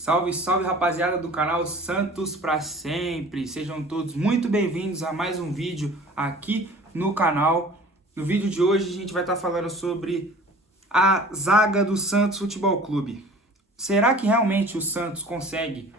Salve, salve rapaziada do canal Santos pra sempre. Sejam todos muito bem-vindos a mais um vídeo aqui no canal. No vídeo de hoje a gente vai estar falando sobre a zaga do Santos Futebol Clube. Será que realmente o Santos consegue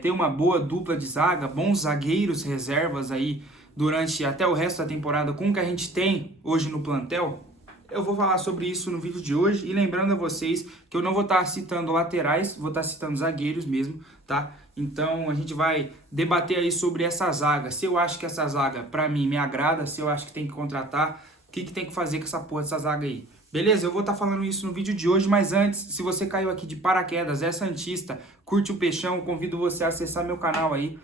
ter uma boa dupla de zaga, bons zagueiros reservas aí durante até o resto da temporada com o que a gente tem hoje no plantel? Eu vou falar sobre isso no vídeo de hoje e lembrando a vocês que eu não vou estar citando laterais, vou estar citando zagueiros mesmo, tá? Então a gente vai debater aí sobre essa zaga, se eu acho que essa zaga pra mim me agrada, se eu acho que tem que contratar, o que tem que fazer com essa porra dessa zaga aí. Beleza? Eu vou estar falando isso no vídeo de hoje, mas antes, se você caiu aqui de paraquedas, é santista, curte o peixão, convido você a acessar meu canal aí,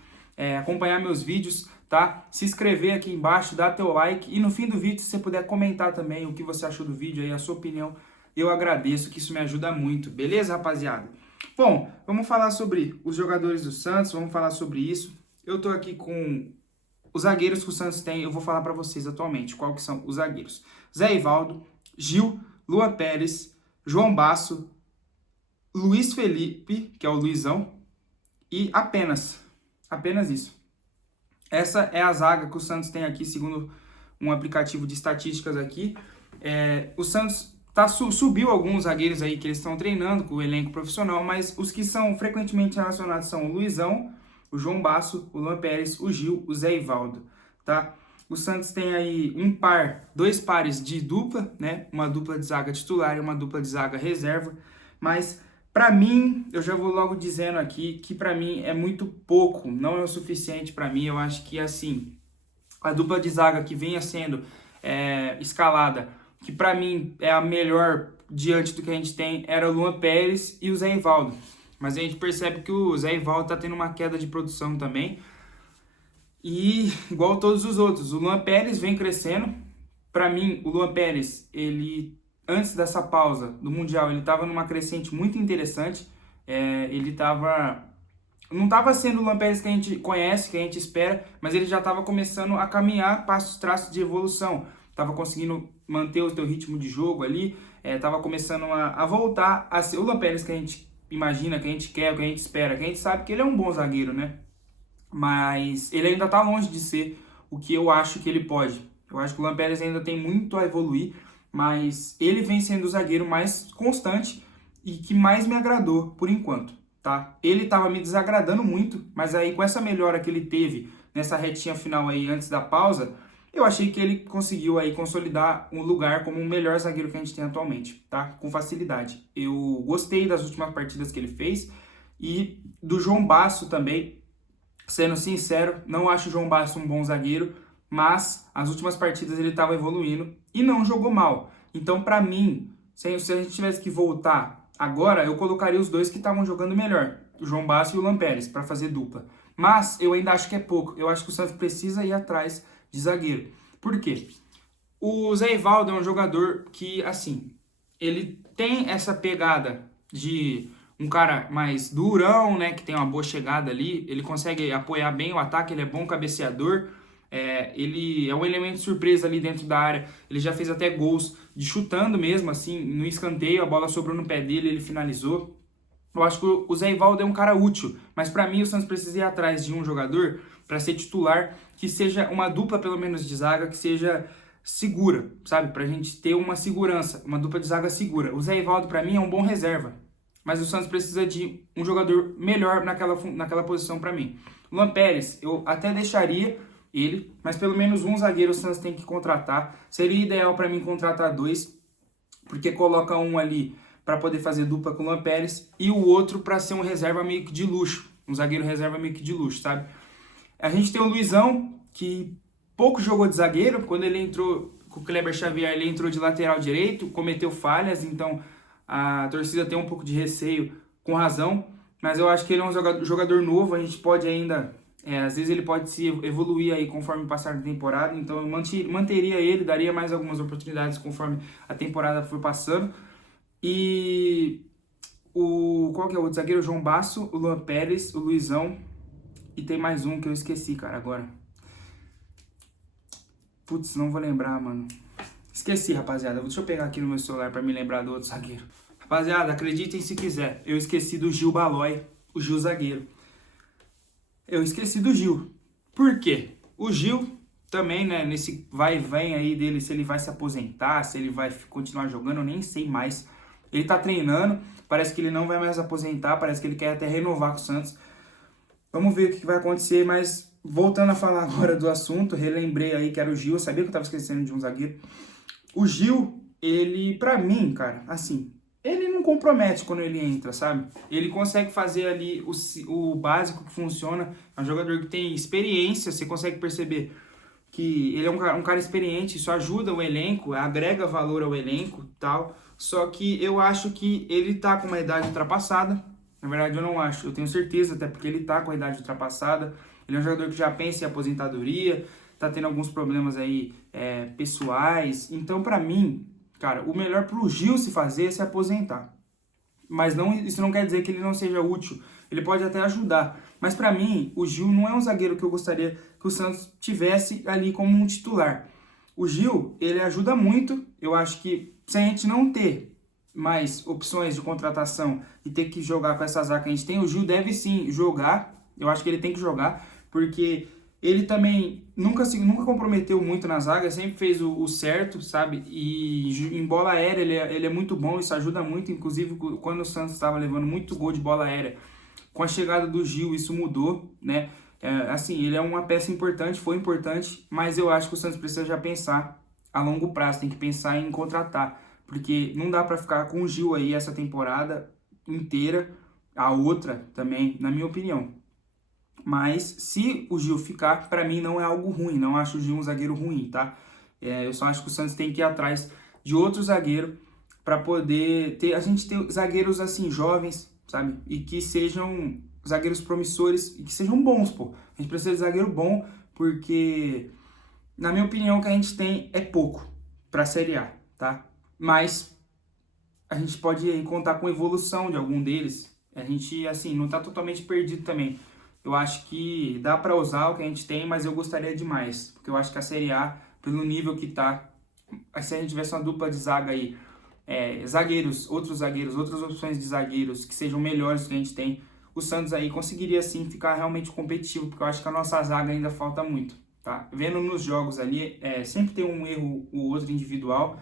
acompanhar meus vídeos, tá? Se inscrever aqui embaixo, dar teu like e no fim do vídeo, se você puder comentar também o que você achou do vídeo aí, a sua opinião, eu agradeço, que isso me ajuda muito, beleza, rapaziada? Bom, vamos falar sobre os jogadores do Santos, vamos falar sobre isso. Eu tô aqui com os zagueiros que o Santos tem, eu vou falar pra vocês atualmente qual que são os zagueiros. Zé Ivaldo, Gil, Luan Pérez, João Basso, Luiz Felipe, que é o Luizão, e apenas isso. Essa é a zaga que o Santos tem aqui, segundo um aplicativo de estatísticas aqui. O Santos subiu alguns zagueiros aí que eles estão treinando com o elenco profissional, mas os que são frequentemente relacionados são o Luizão, o João Basso, o Luan Pérez, o Gil, o Zé Ivaldo, tá? O Santos tem aí dois pares de dupla, né? Uma dupla de zaga titular e uma dupla de zaga reserva, mas para mim, eu já vou logo dizendo aqui que para mim é muito pouco, não é o suficiente para mim. Eu acho que assim, a dupla de zaga que vinha sendo escalada, que para mim é a melhor diante do que a gente tem, era o Luan Pérez e o Zé Ivaldo. Mas a gente percebe que o Zé Ivaldo tá tendo uma queda de produção também. E igual todos os outros, o Luan Pérez vem crescendo. Para mim, o Luan Pérez, ele antes dessa pausa do Mundial, ele estava numa crescente muito interessante. Não estava sendo o Luan Pérez que a gente conhece, que a gente espera, mas ele já estava começando a caminhar traços de evolução. Estava conseguindo manter o seu ritmo de jogo ali, estava começando a voltar a ser o Luan Pérez que a gente imagina, que a gente quer, que a gente espera, que a gente sabe que ele é um bom zagueiro, né? Mas ele ainda está longe de ser o que eu acho que ele pode. Eu acho que o Luan Pérez ainda tem muito a evoluir, mas ele vem sendo o zagueiro mais constante e que mais me agradou por enquanto, tá? Ele estava me desagradando muito, mas aí com essa melhora que ele teve nessa retinha final aí antes da pausa, eu achei que ele conseguiu aí consolidar um lugar como o melhor zagueiro que a gente tem atualmente, tá? Com facilidade. Eu gostei das últimas partidas que ele fez e do João Basso também. Sendo sincero, não acho o João Basso um bom zagueiro, mas as últimas partidas ele estava evoluindo e não jogou mal. Então, para mim, se a gente tivesse que voltar agora, eu colocaria os dois que estavam jogando melhor, o João Basso e o Luan Pérez, para fazer dupla. Mas eu ainda acho que é pouco. Eu acho que o Santos precisa ir atrás de zagueiro. Por quê? O Zé Ivaldo é um jogador que, assim, ele tem essa pegada de um cara mais durão, né, que tem uma boa chegada ali, ele consegue apoiar bem o ataque, ele é bom cabeceador, ele é um elemento surpresa ali dentro da área, ele já fez até gols de chutando mesmo, assim, no escanteio, a bola sobrou no pé dele, ele finalizou. Eu acho que o Zé Ivaldo é um cara útil, mas para mim o Santos precisa ir atrás de um jogador para ser titular, que seja uma dupla pelo menos de zaga, que seja segura, sabe? Pra gente ter uma segurança, uma dupla de zaga segura. O Zé Ivaldo para mim é um bom reserva, mas o Santos precisa de um jogador melhor naquela posição para mim. Luan Pérez, eu até deixaria ele, mas pelo menos um zagueiro o Santos tem que contratar. Seria ideal para mim contratar dois, porque coloca um ali para poder fazer dupla com o Luan Pérez e o outro para ser um reserva meio que de luxo, um zagueiro reserva meio que de luxo, sabe? A gente tem o Luizão, que pouco jogou de zagueiro, quando ele entrou com o Kleber Xavier, ele entrou de lateral direito, cometeu falhas, então a torcida tem um pouco de receio, com razão, mas eu acho que ele é um jogador novo, a gente pode ainda, às vezes ele pode se evoluir aí conforme passar a temporada, então eu manteria ele, daria mais algumas oportunidades conforme a temporada for passando. E qual que é o outro zagueiro? O João Basso, o Luan Pérez, o Luizão, e tem mais um que eu esqueci, cara, agora. Putz, não vou lembrar, mano. Esqueci, rapaziada. Deixa eu pegar aqui no meu celular pra me lembrar do outro zagueiro. Rapaziada, acreditem se quiser, eu esqueci do Gil Balói, o Gil zagueiro. Eu esqueci do Gil. Por quê? O Gil também, né, nesse vai e vem aí dele, se ele vai se aposentar, se ele vai continuar jogando, eu nem sei mais. Ele tá treinando, parece que ele não vai mais aposentar, parece que ele quer até renovar com o Santos. Vamos ver o que vai acontecer, mas voltando a falar agora do assunto, relembrei aí que era o Gil, eu sabia que eu tava esquecendo de um zagueiro. O Gil, ele, pra mim, cara, assim, ele não compromete quando ele entra, sabe? Ele consegue fazer ali o básico que funciona. É um jogador que tem experiência, você consegue perceber que ele é um cara experiente, isso ajuda o elenco, agrega valor ao elenco e tal. Só que eu acho que ele tá com uma idade ultrapassada. Na verdade, eu não acho, eu tenho certeza, até porque ele tá com a idade ultrapassada. Ele é um jogador que já pensa em aposentadoria, tá tendo alguns problemas aí pessoais. Então, pra mim, cara, o melhor pro Gil se fazer é se aposentar. Mas não, isso não quer dizer que ele não seja útil. Ele pode até ajudar. Mas pra mim, o Gil não é um zagueiro que eu gostaria que o Santos tivesse ali como um titular. O Gil, ele ajuda muito. Eu acho que se a gente não ter mais opções de contratação e ter que jogar com essa zaga que a gente tem, o Gil deve sim jogar. Eu acho que ele tem que jogar, porque ele também nunca comprometeu muito na zaga, sempre fez o certo, sabe? E em bola aérea ele é muito bom, isso ajuda muito. Inclusive, quando o Santos estava levando muito gol de bola aérea, com a chegada do Gil, isso mudou, né? Assim, ele é uma peça importante, foi importante, mas eu acho que o Santos precisa já pensar a longo prazo, tem que pensar em contratar, porque não dá para ficar com o Gil aí essa temporada inteira, a outra também, na minha opinião. Mas se o Gil ficar, para mim não é algo ruim, não acho o Gil um zagueiro ruim, tá? Eu só acho que o Santos tem que ir atrás de outro zagueiro para poder ter, a gente ter zagueiros assim jovens, sabe? E que sejam zagueiros promissores e que sejam bons, pô. A gente precisa de zagueiro bom porque, na minha opinião, o que a gente tem é pouco para a Série A, tá? Mas a gente pode aí contar com a evolução de algum deles. A gente, assim, não tá totalmente perdido também. Eu acho que dá para usar o que a gente tem, mas eu gostaria de mais. Porque eu acho que a Série A, pelo nível que tá, se a gente tivesse uma dupla de zaga aí, zagueiros, outras opções de zagueiros que sejam melhores do que a gente tem, o Santos aí conseguiria sim ficar realmente competitivo, porque eu acho que a nossa zaga ainda falta muito, tá? Vendo nos jogos ali, sempre tem um erro ou outro individual,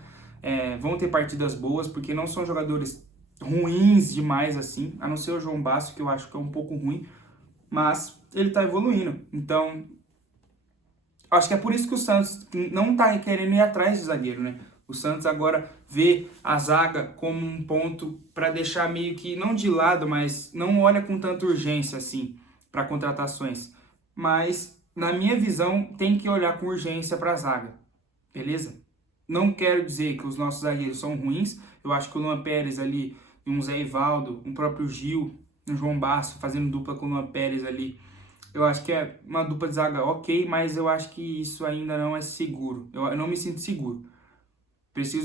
vão ter partidas boas, porque não são jogadores ruins demais assim, a não ser o João Basso, que eu acho que é um pouco ruim, mas ele tá evoluindo. Então, acho que é por isso que o Santos não tá querendo ir atrás de zagueiro, né? O Santos agora vê a zaga como um ponto para deixar meio que, não de lado, mas não olha com tanta urgência assim para contratações. Mas, na minha visão, tem que olhar com urgência para a zaga, beleza? Não quero dizer que os nossos zagueiros são ruins. Eu acho que o Luan Pérez ali, um Zé Ivaldo, um próprio Gil, um João Basso fazendo dupla com o Luan Pérez ali, eu acho que é uma dupla de zaga ok, mas eu acho que isso ainda não é seguro. Eu não me sinto seguro.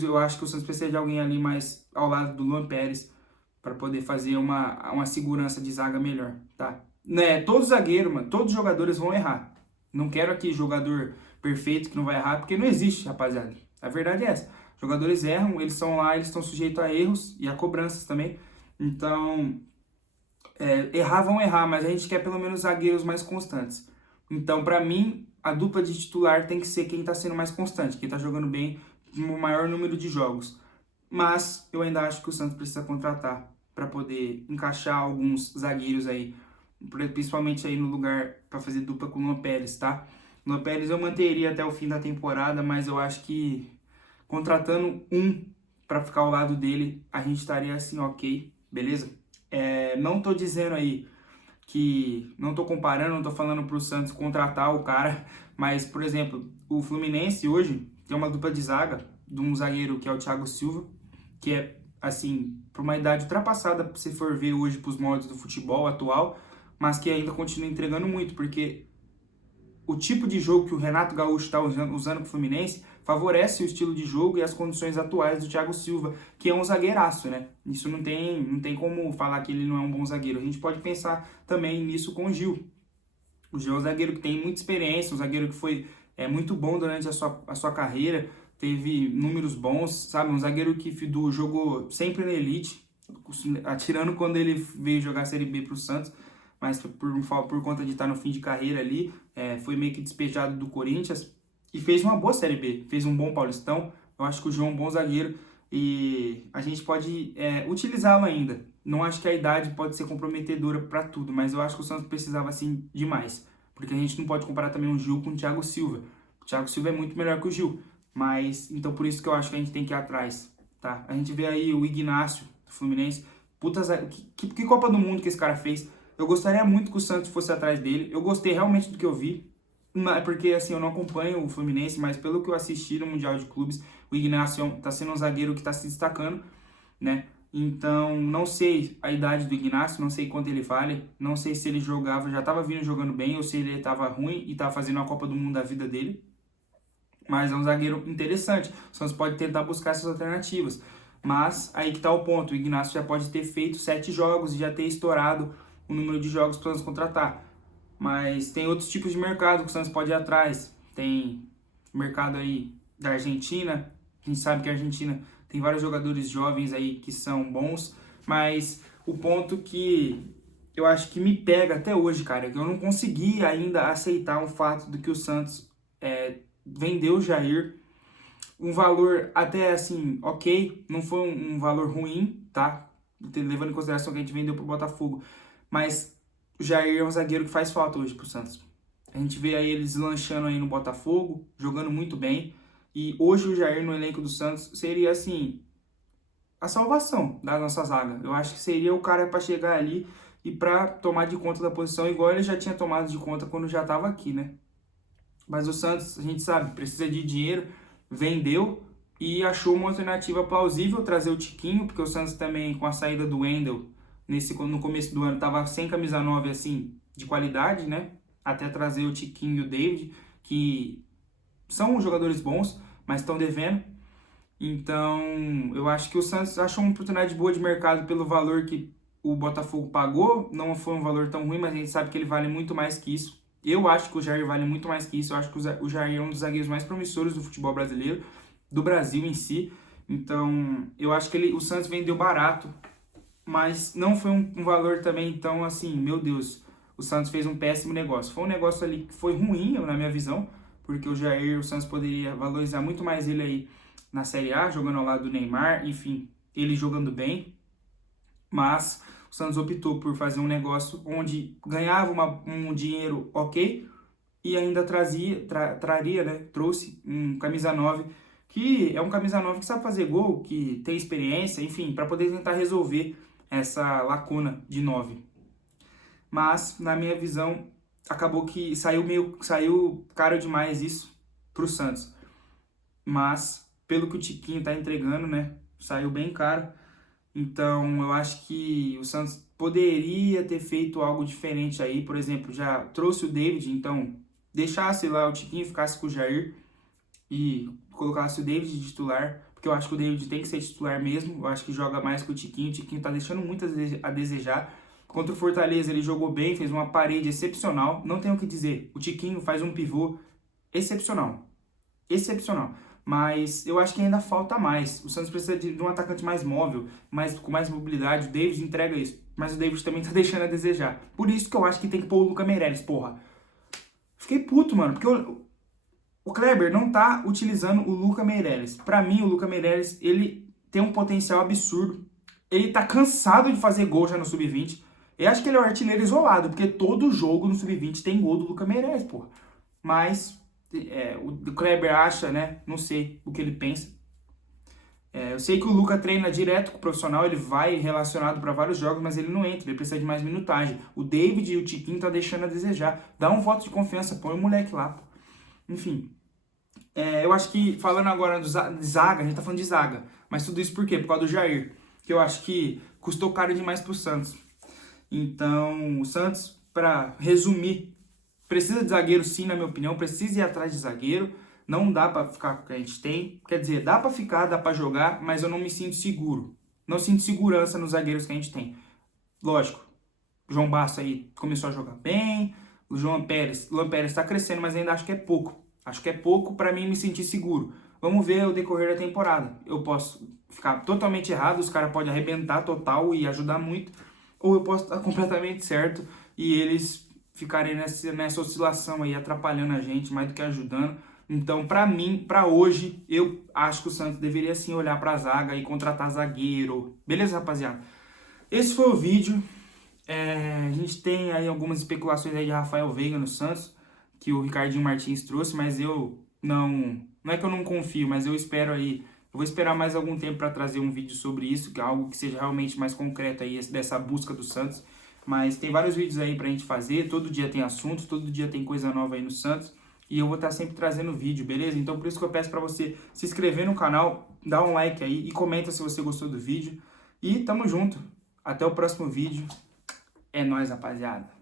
Eu acho que o Santos precisa de alguém ali mais ao lado do Luan Pérez para poder fazer uma segurança de zaga melhor, tá? Né, todo zagueiro, mano, todos os jogadores vão errar. Não quero aqui jogador perfeito que não vai errar, porque não existe, rapaziada. A verdade é essa. Jogadores erram, eles são lá, eles estão sujeitos a erros e a cobranças também. Então, errar vão errar, mas a gente quer pelo menos zagueiros mais constantes. Então, para mim, a dupla de titular tem que ser quem tá sendo mais constante, quem tá jogando bem no maior número de jogos. Mas eu ainda acho que o Santos precisa contratar para poder encaixar alguns zagueiros aí, principalmente aí no lugar para fazer dupla com o Luan Pérez, tá? O Luan Pérez eu manteria até o fim da temporada, mas eu acho que contratando um para ficar ao lado dele, a gente estaria assim, ok, beleza? Não tô dizendo aí que, não tô comparando, não tô falando pro Santos contratar o cara, mas, por exemplo, o Fluminense hoje tem uma dupla de zaga de um zagueiro que é o Thiago Silva, que é, assim, por uma idade ultrapassada, se for ver hoje pros moldes do futebol atual, mas que ainda continua entregando muito, porque o tipo de jogo que o Renato Gaúcho está usando para o Fluminense favorece o estilo de jogo e as condições atuais do Thiago Silva, que é um zagueiraço, né? Isso não tem como falar que ele não é um bom zagueiro. A gente pode pensar também nisso com o Gil. O Gil é um zagueiro que tem muita experiência, um zagueiro que foi muito bom durante a sua carreira, teve números bons, sabe? Um zagueiro que jogou sempre na elite. atirando quando ele veio jogar a Série B pro Santos, mas por conta de estar no fim de carreira ali, foi meio que despejado do Corinthians e fez uma boa Série B, fez um bom Paulistão. Eu acho que o João é um bom zagueiro e a gente pode utilizá-lo ainda. Não acho que a idade pode ser comprometedora para tudo, mas eu acho que o Santos precisava assim demais, porque a gente não pode comparar também o Gil com o Thiago Silva. O Thiago Silva é muito melhor que o Gil, mas então por isso que eu acho que a gente tem que ir atrás, tá? A gente vê aí o Ignacio do Fluminense, puta, que Copa do Mundo que esse cara fez. Eu gostaria muito que o Santos fosse atrás dele. Eu gostei realmente do que eu vi, porque assim, eu não acompanho o Fluminense, mas pelo que eu assisti no Mundial de Clubes, o Ignacio tá sendo um zagueiro que tá se destacando, né? Então, não sei a idade do Ignacio, não sei quanto ele vale, não sei se ele jogava, já estava vindo jogando bem, ou se ele estava ruim e estava fazendo a Copa do Mundo da vida dele. Mas é um zagueiro interessante, o Santos pode tentar buscar essas alternativas. Mas aí que tá o ponto, o Ignacio já pode ter feito 7 jogos e já ter estourado o número de jogos para o Santos contratar. Mas tem outros tipos de mercado que o Santos pode ir atrás. Tem mercado aí da Argentina, a gente sabe que a Argentina tem vários jogadores jovens aí que são bons, mas o ponto que eu acho que me pega até hoje, cara, é que eu não consegui ainda aceitar o fato de que o Santos vendeu o Jair, um valor até assim, ok, não foi um valor ruim, tá? Levando em consideração que a gente vendeu pro Botafogo, mas o Jair é um zagueiro que faz falta hoje pro Santos. A gente vê aí eles lanchando aí no Botafogo, jogando muito bem, e hoje o Jair no elenco do Santos seria assim a salvação da nossa zaga. Eu acho que seria o cara para chegar ali e para tomar de conta da posição, igual ele já tinha tomado de conta quando já estava aqui, né? Mas o Santos, a gente sabe, precisa de dinheiro, vendeu e achou uma alternativa plausível trazer o Tiquinho, porque o Santos também, com a saída do Wendel, no começo do ano, estava sem camisa 9, assim, de qualidade, né? Até trazer o Tiquinho e o David, que são jogadores bons, mas estão devendo. Então, eu acho que o Santos achou uma oportunidade boa de mercado pelo valor que o Botafogo pagou. Não foi um valor tão ruim, mas a gente sabe que ele vale muito mais que isso. Eu acho que o Jair vale muito mais que isso. Eu acho que o Jair é um dos zagueiros mais promissores do futebol brasileiro, do Brasil em si. Então, eu acho que o Santos vendeu barato, mas não foi um valor também tão assim, meu Deus, o Santos fez um péssimo negócio. Foi um negócio ali que foi ruim, na minha visão, porque o Santos poderia valorizar muito mais ele aí na Série A, jogando ao lado do Neymar, enfim, ele jogando bem, mas o Santos optou por fazer um negócio onde ganhava um dinheiro ok e ainda traria, né, trouxe um camisa 9, que é um camisa 9 que sabe fazer gol, que tem experiência, enfim, para poder tentar resolver essa lacuna de 9. Mas, na minha visão, acabou que saiu caro demais isso pro Santos. Mas, pelo que o Tiquinho tá entregando, né, saiu bem caro. Então, eu acho que o Santos poderia ter feito algo diferente aí. Por exemplo, já trouxe o David, então deixasse lá o Tiquinho, ficasse com o Jair e colocasse o David de titular, porque eu acho que o David tem que ser titular mesmo. Eu acho que joga mais que o Tiquinho tá deixando muito a desejar. Contra o Fortaleza ele jogou bem, fez uma parede excepcional, não tenho o que dizer. O Tiquinho faz um pivô excepcional, excepcional. Mas eu acho que ainda falta mais. O Santos precisa de um atacante mais móvel, com mais mobilidade. O David entrega isso, mas o David também tá deixando a desejar. Por isso que eu acho que tem que pôr o Lucas Meirelles, porra. Fiquei puto, mano, porque o Kleber não tá utilizando o Lucas Meirelles. Pra mim, o Lucas Meirelles, ele tem um potencial absurdo. Ele tá cansado de fazer gol já no Sub-20. Eu acho que ele é um artilheiro isolado, porque todo jogo no Sub-20 tem gol do Lucas Meirelles, porra. Mas o Kleber acha, né? Não sei o que ele pensa. Eu sei que o Lucas treina direto com o profissional, ele vai relacionado para vários jogos, mas ele não entra, ele precisa de mais minutagem. O David e o Tiquinho tá deixando a desejar. Dá um voto de confiança, põe o moleque lá, pô. Enfim, eu acho que, falando agora de zaga, a gente tá falando de zaga, mas tudo isso por quê? Por causa do Jair, que eu acho que custou caro demais pro Santos. Então, o Santos, para resumir, precisa de zagueiro sim, na minha opinião, precisa ir atrás de zagueiro, não dá para ficar com o que a gente tem, quer dizer, dá para ficar, dá para jogar, mas eu não me sinto seguro, não sinto segurança nos zagueiros que a gente tem. Lógico, o João Bassa aí começou a jogar bem, o Luan Pérez está crescendo, mas ainda acho que é pouco para mim me sentir seguro. Vamos ver o decorrer da temporada. Eu posso ficar totalmente errado, os caras podem arrebentar total e ajudar muito, ou eu posso estar completamente certo e eles ficarem nessa oscilação aí, atrapalhando a gente mais do que ajudando. Então, pra mim, pra hoje, eu acho que o Santos deveria sim olhar pra zaga e contratar zagueiro. Beleza, rapaziada? Esse foi o vídeo. A gente tem aí algumas especulações aí de Rafael Veiga no Santos, que o Ricardinho Martins trouxe, mas eu não é que eu não confio, mas eu espero aí, eu vou esperar mais algum tempo para trazer um vídeo sobre isso, que é algo que seja realmente mais concreto aí, dessa busca do Santos. Mas tem vários vídeos aí pra gente fazer, todo dia tem assunto, todo dia tem coisa nova aí no Santos, e eu vou estar sempre trazendo vídeo, beleza? Então por isso que eu peço para você se inscrever no canal, dar um like aí e comenta se você gostou do vídeo. E tamo junto, até o próximo vídeo. É nóis, rapaziada.